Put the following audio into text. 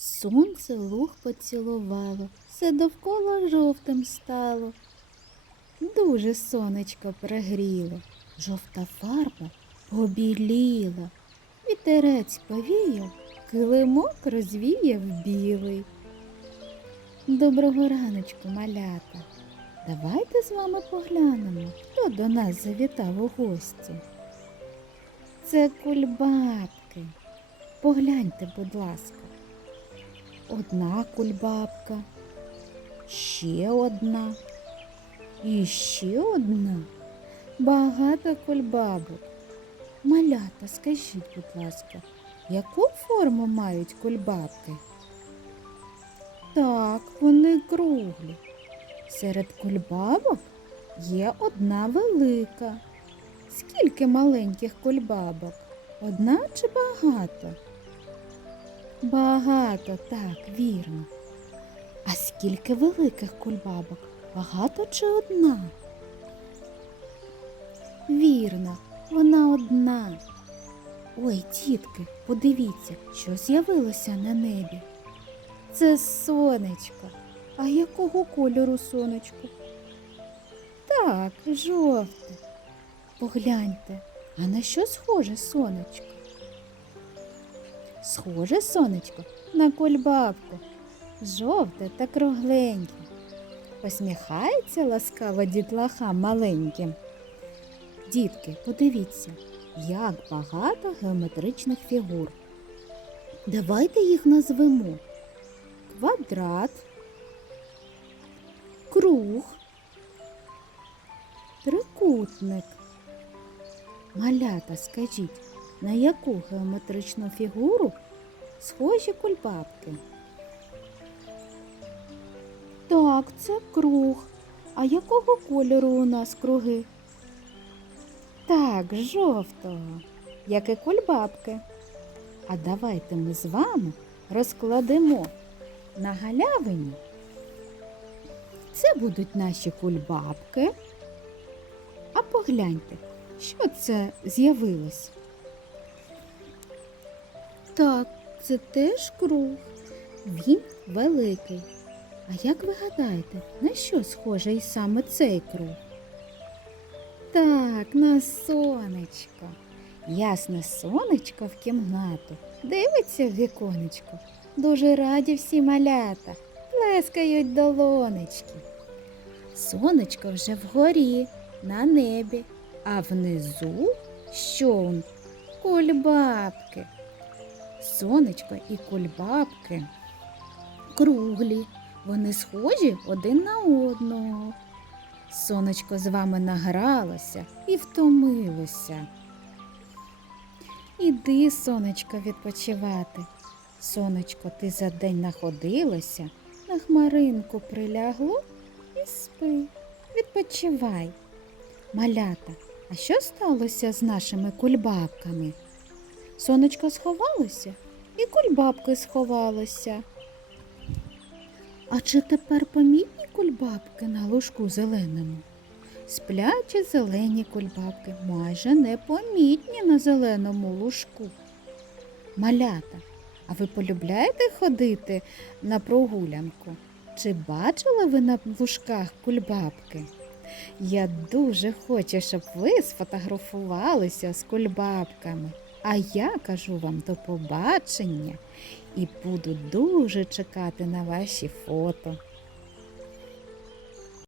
Сонце луг поцілувало, все довкола жовтим стало. Дуже сонечко пригріло, жовта фарба побіліла. Вітерець повіяв, килимок розвіяв білий. Доброго раночку, малята. Давайте з вами поглянемо, хто до нас завітав у гості. Це кульбабки. Погляньте, будь ласка. Одна кульбабка, ще одна і ще одна. Багато кульбабок. Малята, скажіть, будь ласка, яку форму мають кульбабки? Так, вони круглі. Серед кульбабок є одна велика. Скільки маленьких кульбабок? Одна чи багато? Багато, так, вірно. А скільки великих кульбабок? Багато чи одна? Вірно, вона одна. Ой, тітки, подивіться, що з'явилося на небі. Це сонечко. А якого кольору сонечко? Так, жовте. Погляньте, а на що схоже сонечко? Схоже сонечко на кульбабку. Жовте та кругленьке. Посміхається ласкаво дітлахам маленьким. Дітки, подивіться, як багато геометричних фігур. Давайте їх назвемо. Квадрат, круг, трикутник. Малята, скажіть, на яку геометричну фігуру схожі кульбабки? Так, це круг. А якого кольору у нас круги? Так, жовтого, як і кульбабки. А давайте ми з вами розкладемо на галявині. Це будуть наші кульбабки. А погляньте, що це з'явилось? Так, це теж круг. Він великий. А як ви гадаєте, на що схожий саме цей круг? Так, на сонечко. Ясне сонечко в кімнату. Дивиться в віконечко. Дуже раді всі малята, плескають долонечки. Сонечко вже вгорі, на небі, а внизу що? Кульбабки. Сонечко і кульбабки круглі. Вони схожі один на одного. Сонечко з вами награлося і втомилося. Іди, сонечко, відпочивати. Сонечко, ти за день находилося, на хмаринку прилягло і спи. Відпочивай. Малята, а що сталося з нашими кульбабками? Сонечко сховалося і кульбабки сховалися. А чи тепер помітні кульбабки на лужку зеленому? Сплячі зелені кульбабки майже непомітні на зеленому лужку. Малята, а ви полюбляєте ходити на прогулянку? Чи бачили ви на лужках кульбабки? Я дуже хочу, щоб ви сфотографувалися з кульбабками. А я кажу вам до побачення і буду дуже чекати на ваші фото.